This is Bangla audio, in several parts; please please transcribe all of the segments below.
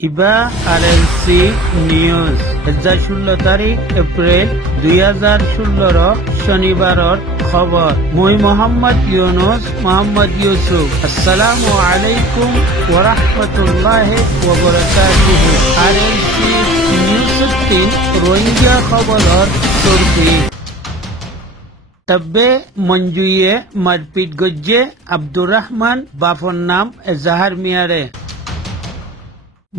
ইবা আরএনসি নিউজ 16 তারিখ এপ্রিল 2016 শনিবাৰৰ খবৰ মই মোহাম্মদ ইউনুস মোহাম্মদ ইউসুফ আসসালামু আলাইকুম ওয়া রাহমাতুল্লাহি ওয়া বারাকাতুহু আরএনসি নিউজ 3 রোহিঙ্গা খবৰৰ সুরখি তবে মঞ্জুয়ে মারপিট গজ্জে আব্দুর রহমান বাফর নাম এজাহার মিয়ারে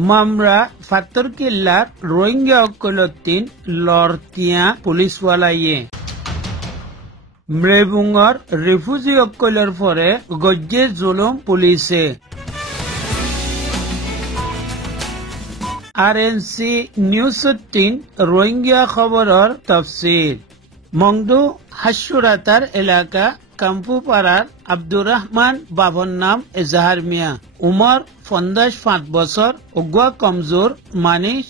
মামরা ফাত্তর কিল্লার রোহিঙ্গা অকলতিন লড়তিয়া পুলিশওয়ালাইয়ে মৃবুঙ্গর রিফিউজি অকলের পরে গজ্জে জুলুম পুলিশে আরএনসি নিউজ 3 রোহিঙ্গা খবরের তফসিল মংদু হাসুরাতার এলাকা কাম্পুপাড়ার আব্দুর রহমান বাবর নাম এজাহার মিয়া উমর ৫ বছর অগুয়া কমজোর মানিস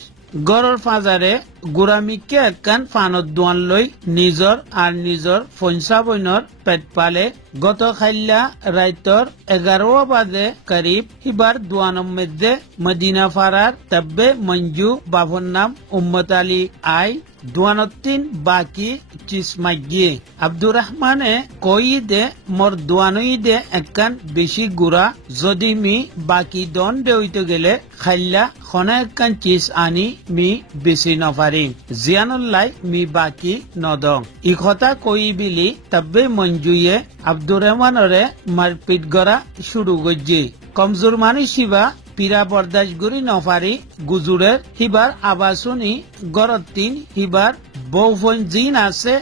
গড়ৰ ফাজারে গুরামিকে একান ফানত দোয়ান লৈ নিজৰ ফঞ্চাবনৰ পেট পালে গত খাইলা রাইতর 11 বাজে করিব হিবার দোয়ানম মধ্যে মদিনা ফারার তব্বে মঞ্জু বাবর নাম উম্মত আলী আই দোয়ানতিন বাকি চিসমাগিয়ে আব্দুর রহমানে কই দে মোর দোয়ানই দে একান বেশি গুড়া যদি মি বাকি দন দেউতে গেলে খাইলা খনা একান চিজ আনি মি বেশি নফারিম জিয়ানুল্লাহ মি বাকি নদং ই কথা কই বিলি তব্বে মঞ্জুয়ে আব্দুর রহমানরে মারপিট করা শুরু গজ্জে কমজোর মানুষ হিবা পীরা বরদাস গুরি নফারি গুজুরের হিবার আবাসুনি গরতিন হিবার বৌফন জিন আছে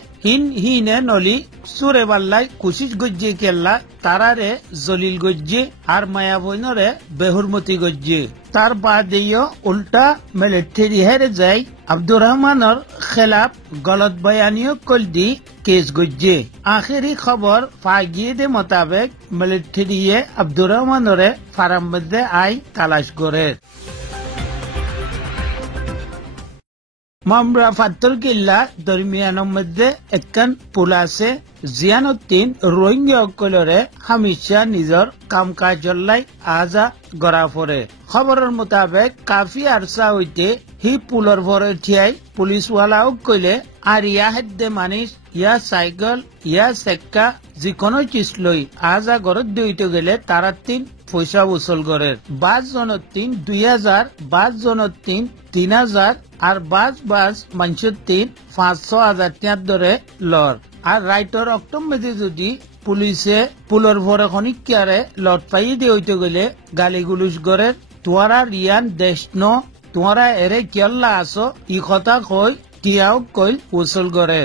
হিনে নলি সুরে বাল্লাই কুশিস গজ্জে কেল্লা তারারে জলিল গজ্জে আর মায়াবইনরে বেহুরমতি গজ্জে তার বাদেও উল্টা মিলিটারি হেরে যায় আব্দুর রহমানের খেলাফ গলত বয়ানিও কলদি কেস গজ্জে আখেরি খবর ফাগিয়ে মোতাবেক মিলিটারিয়ে আব্দুর রহমানরে ফারাম মধ্যে আই তালাশ করে মামরা ফাত্তর কিল্লা দরমিয়ানের মধ্যে একান পুল আছে জিয়ানুদ্দিন রোহিঙ্গা অকলরে হামিশা নিজর কাম কাজল্লাই আজা গড়া পড়ে খবরের মোতাবেক কাফি আরসা হইতে হি পুলর ভরে ঠিয়াই পুলিশওয়ালাও কইলে আর ইয়া হেদ্দে মানিস ইয়া সাইকেল ইয়া সেক্কা যিকোনো চিজ লই আজা গড়ত দইতে গেলে তারা তিন পয়সা উসল করে 5 জনের 2000 5 জনের 3000 আর বাস মানুষের 500,000 ধরে লর আর রাইটর অক্টোবর যদি পুলিশে পুলর ভরে খনিকারে লট পাই দিয়ে হইতে গেলে গালিগুলুস করে তোরা রিয়ান দেশ ন তোরা এরে কেল্লা আসো ই কথা কই টিয়াও কইল উসল করে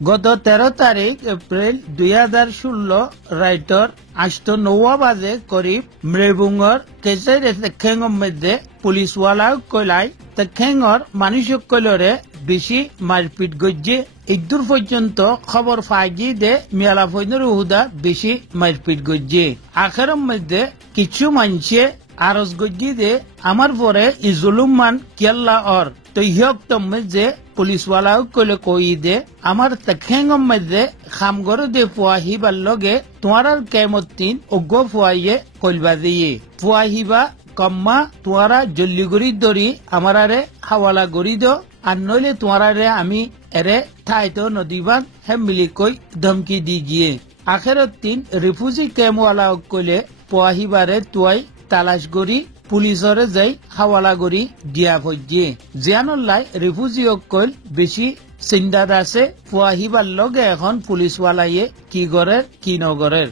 গত 13 তারিখ এপ্রিল 2016 রাইটর 8:09 বাজে করিব মৃবুঙ্গর কেসের খেঙর মধ্যে পুলিশওয়ালাও কইলাই তা খেঙর মানুষক কইলরে বেশি মারপিট গজ্জে ইদুর পর্যন্ত খবর ফাগি দে মিয়ালা ফইনর হুদা বেশি মারপিট গজ্জে আখেরের মধ্যে কিছু মানুষে আরজ গজ্জি দে আমার পরে ই জুলুম মান কেল্লা অর তো ইহক মধ্যে পুলিশওয়ালাও কইলে কই দে আমার খেঙর মধ্যে খামগর দে ফুয়াহিবার লগে তোমার কেমতিন অজ্ঞ ফুয়াইয়ে কইলবা দিয়ে ফুয়াহিবা কম্মা তোয়ারা জল্লিগুড়ি দরি আমারে হাওয়ালা গড়ি দো আর নইলে তোয়ারে আমি এরে ঠাইতো নদীবান হে মিলি কই ধমকি দি গিয়ে আখেরত 3 রিফিউজি ক্যাম্পওয়ালা কইলে ফুয়াহিবারে তুয়াই তালাশ গড়ি পুলিশরে যাই হাওয়ালা গড়ি দিয়া ভজ্জে জিয়ানুল্লাহ রিফিউজি কইল বেশি চিন্তাত আছে ফুয়াহিবার লগে এখন পুলিশওয়ালাইয়ে কি করে কি নগরের